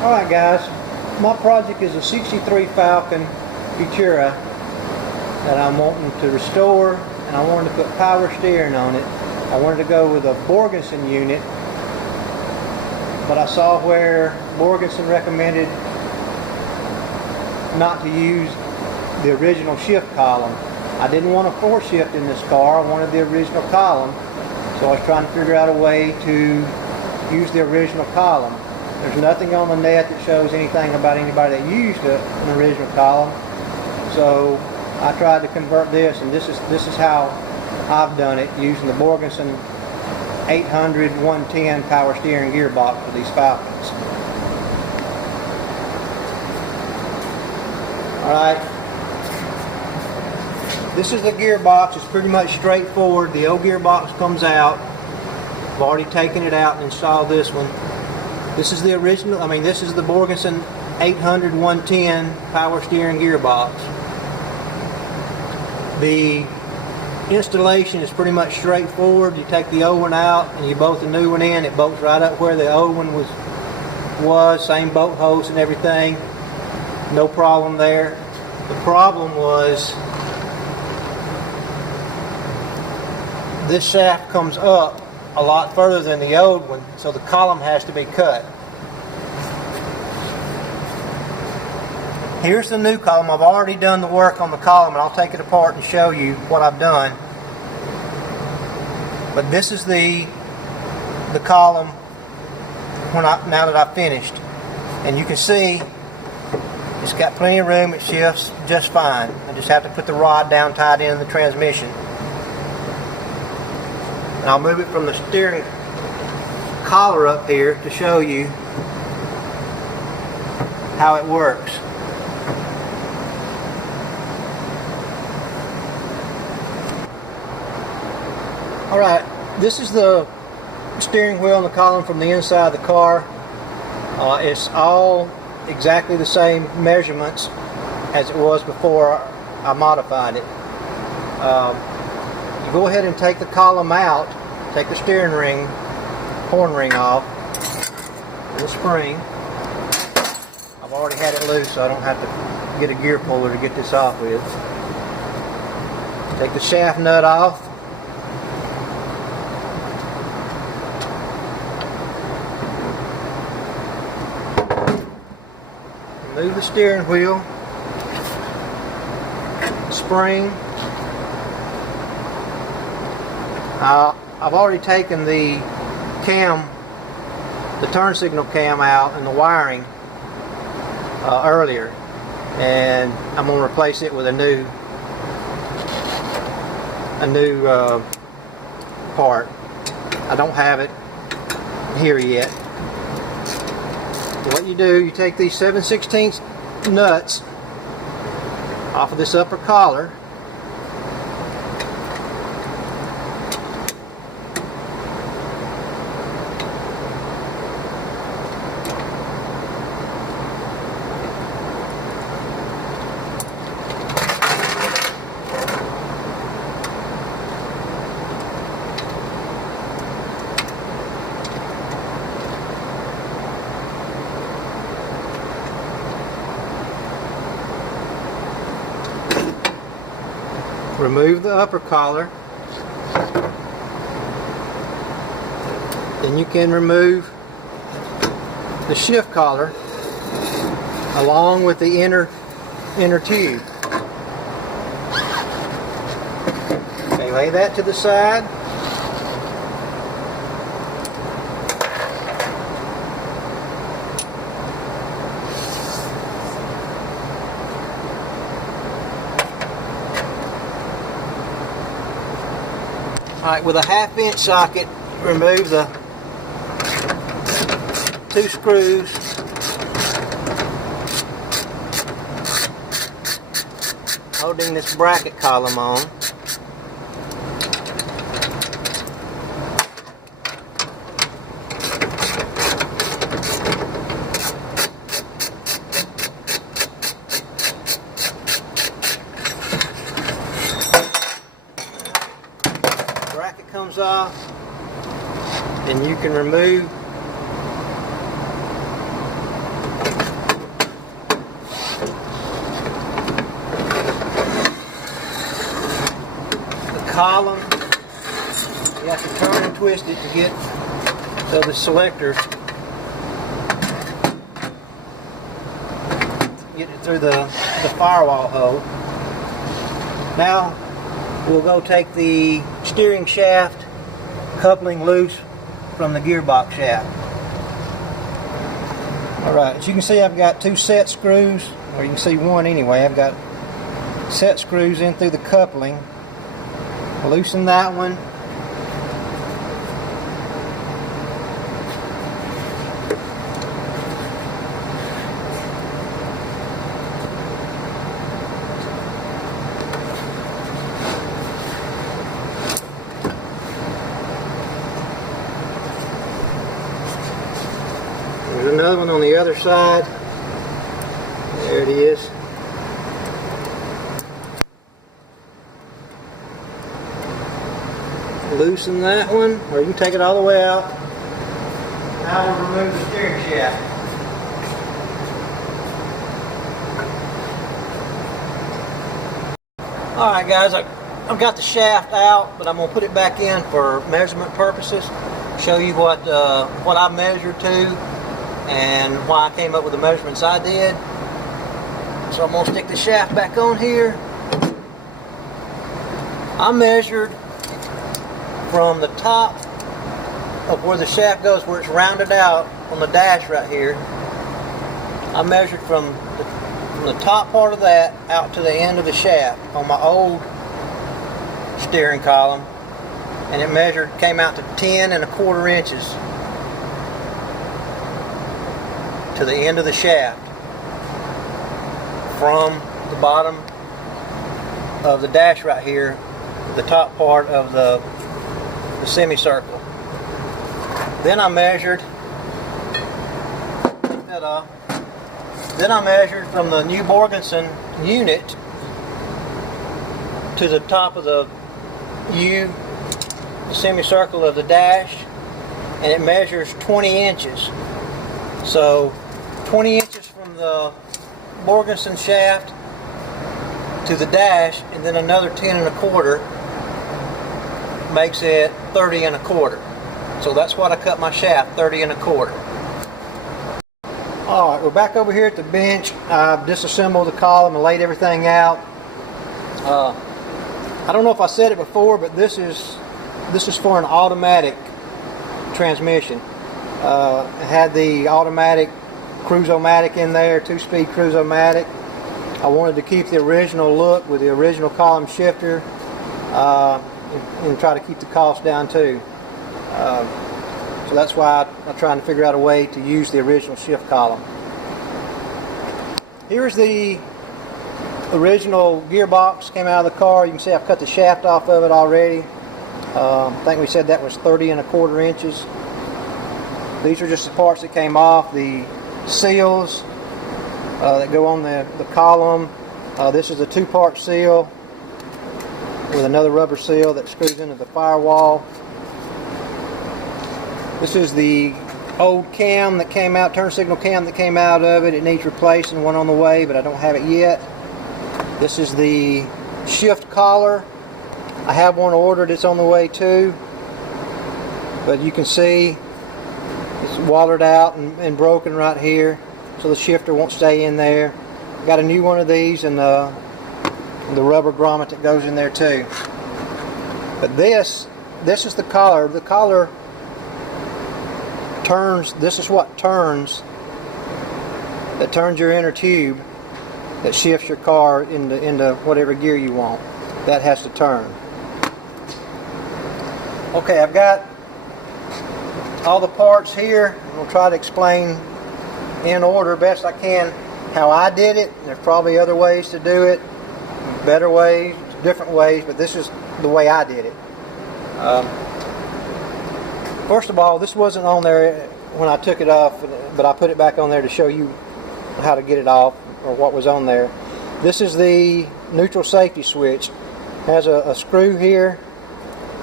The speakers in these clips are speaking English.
Alright guys, my project is a 63 Falcon Futura that I'm wanting to restore, and I wanted to put power steering on it. I wanted to go with a Borgeson unit, but I saw where Borgeson recommended not to use the original shift column. I didn't want a 4-shift in this car, I wanted the original column, so I was trying to figure out a way to use the original column. There's nothing on the net that shows anything about anybody that used an original column, so I tried to convert this, and this is how I've done it, using the Borgeson 800-110 power steering gearbox for these Falcons. Alright, this is the gearbox. It's pretty much straightforward. The old gearbox comes out. I've already taken it out and installed this one. This is the original, this is the Borgeson 800-110 power steering gearbox. The installation is pretty much straightforward. You take the old one out and you bolt the new one in. It bolts right up where the old one was, same bolt holes and everything. No problem there. The problem was this shaft comes up a lot further than the old one, so the column has to be cut. Here's the new column. I've already done the work on the column, and I'll take it apart and show you what I've done. But this is the column now that I've finished, and you can see it's got plenty of room. It shifts just fine. I just have to put the rod down tied in the transmission. And I'll move it from the steering collar up here to show you how it works. Alright, this is the steering wheel and the column from the inside of the car. It's all exactly the same measurements as it was before I modified it. You go ahead and take the column out, take the steering ring, horn ring off, and the spring. I've already had it loose, so I don't have to get a gear puller to get this off with. Take the shaft nut off. Remove the steering wheel, spring. I've already taken the cam, the turn signal cam out and the wiring earlier, and I'm going to replace it with a new part. I don't have it here yet. So what you do, you take these 7/16 nuts off of this upper collar. Remove the upper collar. Then you can remove the shift collar along with the inner tube. Okay, lay that to the side. Alright, with a 1/2-inch socket, remove the 2 screws holding this bracket column on. Bracket comes off, and you can remove column. You have to turn and twist it to get to the selector. Get it through the firewall hole. Now we'll go take the steering shaft coupling loose from the gearbox shaft. Alright, as you can see, I've got two set screws, or you can see one anyway. I've got set screws in through the coupling. Loosen that one. There's another one on the other side. There it is. Loosen that one, or you can take it all the way out. Now we'll remove the steering shaft. Alright guys, I've got the shaft out, but I'm going to put it back in for measurement purposes. Show you what I measured to and why I came up with the measurements I did. So I'm going to stick the shaft back on here. I measured from the top of where the shaft goes, where it's rounded out on the dash right here. I measured from the top part of that out to the end of the shaft on my old steering column, and it came out to 10¼ inches to the end of the shaft from the bottom of the dash right here, the top part of the semicircle. Then I measured that off. Then I measured from the new Borgeson unit to the top of the semicircle of the dash, and it measures 20 inches. So 20 inches from the Borgeson shaft to the dash, and then another 10¼ makes it 30¼ So that's what I cut my shaft, 30¼ Alright, we're back over here at the bench. I've disassembled the column and laid everything out. I don't know if I said it before, but this is for an automatic transmission. It had the automatic Cruise-O-Matic in there, 2-speed Cruise-O-Matic. I wanted to keep the original look with the original column shifter and try to keep the cost down too. So that's why I'm trying to figure out a way to use the original shift column. Here's the original gearbox, came out of the car. You can see I've cut the shaft off of it already. I think we said that was 30¼ inches. These are just the parts that came off. The seals that go on the column. This is a 2-part seal with another rubber seal that screws into the firewall. This is the old cam that came out, turn signal cam that came out of it. It needs replacing, one on the way, but I don't have it yet. This is the shift collar. I have one ordered, it's on the way too. But you can see it's wallered out and broken right here, so the shifter won't stay in there. Got a new one of these, and the rubber grommet that goes in there too. But this is the collar. The collar turns, this is what turns, that turns your inner tube, that shifts your car into whatever gear you want. That has to turn. Okay, I've got all the parts here. I'm going to try to explain in order best I can how I did it. There's probably other ways to do it, better ways, different ways, but this is the way I did it. First of all, this wasn't on there when I took it off, but I put it back on there to show you how to get it off, or what was on there. This is the neutral safety switch. It has a screw here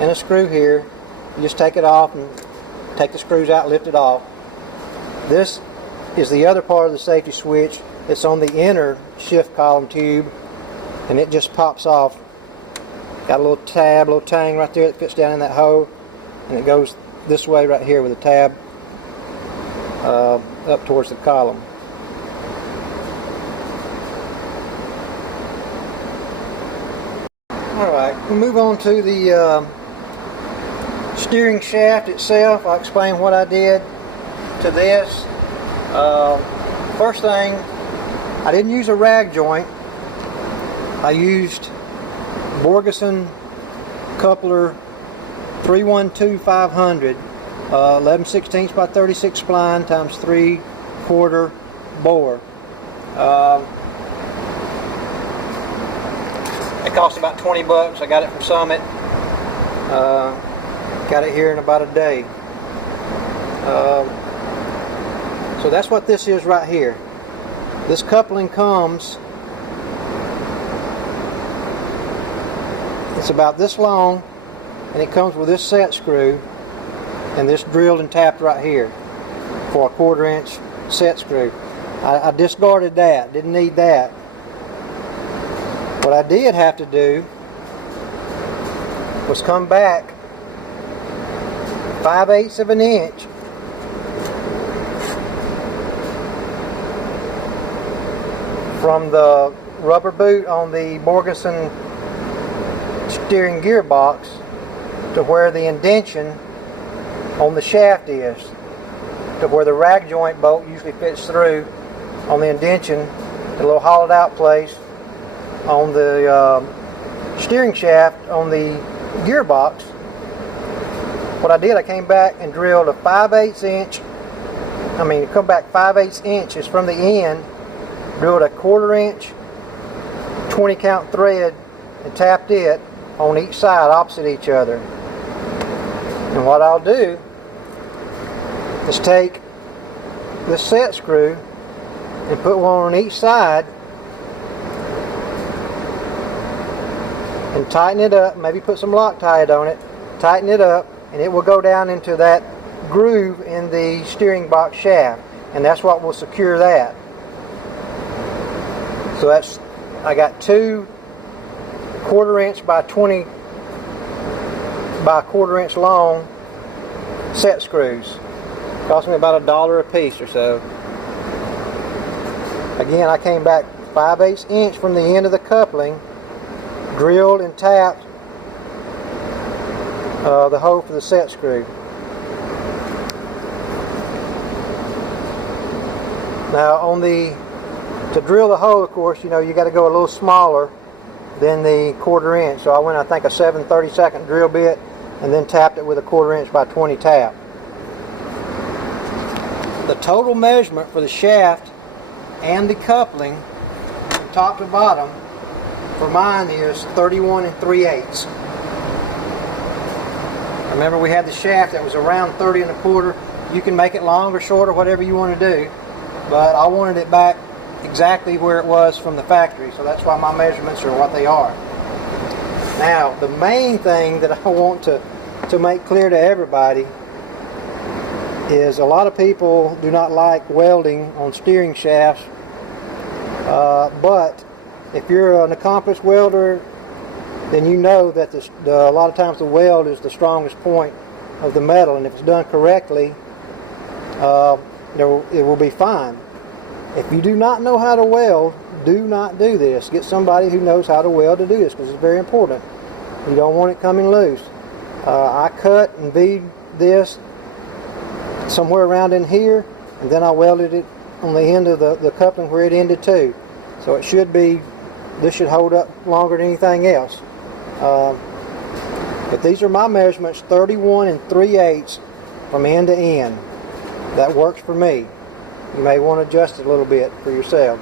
and a screw here. You just take it off and take the screws out, lift it off. This is the other part of the safety switch. It's on the inner shift column tube, and it just pops off Got a little tab, a little tang right there that fits down in that hole, and it goes this way right here with the tab up towards the column. Alright, we'll move on to the steering shaft itself. I'll explain what I did to this. First thing, I didn't use a rag joint. I used Borgeson coupler 312-500, 11/16 by 36 spline times 3/4 bore. It cost about 20 bucks. I got it from Summit. Got it here in about a day. So that's what this is right here. This coupling comes, it's about this long, and it comes with this set screw and this drilled and tapped right here for a 1/4 inch set screw. I discarded that, didn't need that. What I did have to do was come back 5/8 of an inch from the rubber boot on the Borgeson steering gearbox to where the indention on the shaft is, to where the rag joint bolt usually fits through on the indention, the little hollowed out place on the steering shaft on the gearbox. What I did, I came back and drilled a 5/8 inch, come back 5/8 inches from the end, drilled a 1/4 inch 20 count thread and tapped it on each side opposite each other. And what I'll do is take this set screw and put one on each side and tighten it up, maybe put some Loctite on it, tighten it up, and it will go down into that groove in the steering box shaft, and that's what will secure that. So I got two 1/4 inch by 20 by 1/4 inch long set screws. Cost me about $1 a piece or so. Again, I came back 5/8 inch from the end of the coupling, drilled and tapped the hole for the set screw. Now to drill the hole, of course, you got to go a little smaller than the 1/4 inch. So I went, I think, a 7/32 drill bit and then tapped it with a 1/4 inch by 20 tap. The total measurement for the shaft and the coupling from top to bottom for mine is 31 3/8. Remember, we had the shaft that was around 30 1/4. You can make it longer, shorter, whatever you want to do, but I wanted it back exactly where it was from the factory, so that's why my measurements are what they are. Now, the main thing that I want to make clear to everybody is a lot of people do not like welding on steering shafts, but if you're an accomplished welder, then you know that a lot of times the weld is the strongest point of the metal, and if it's done correctly, it will be fine. If you do not know how to weld, do not do this. Get somebody who knows how to weld to do this, because it's very important. You don't want it coming loose. I cut and bead this somewhere around in here, and then I welded it on the end of the coupling where it ended too. So this should hold up longer than anything else. But these are my measurements, 31 3/8 from end to end. That works for me. You may want to adjust it a little bit for yourself.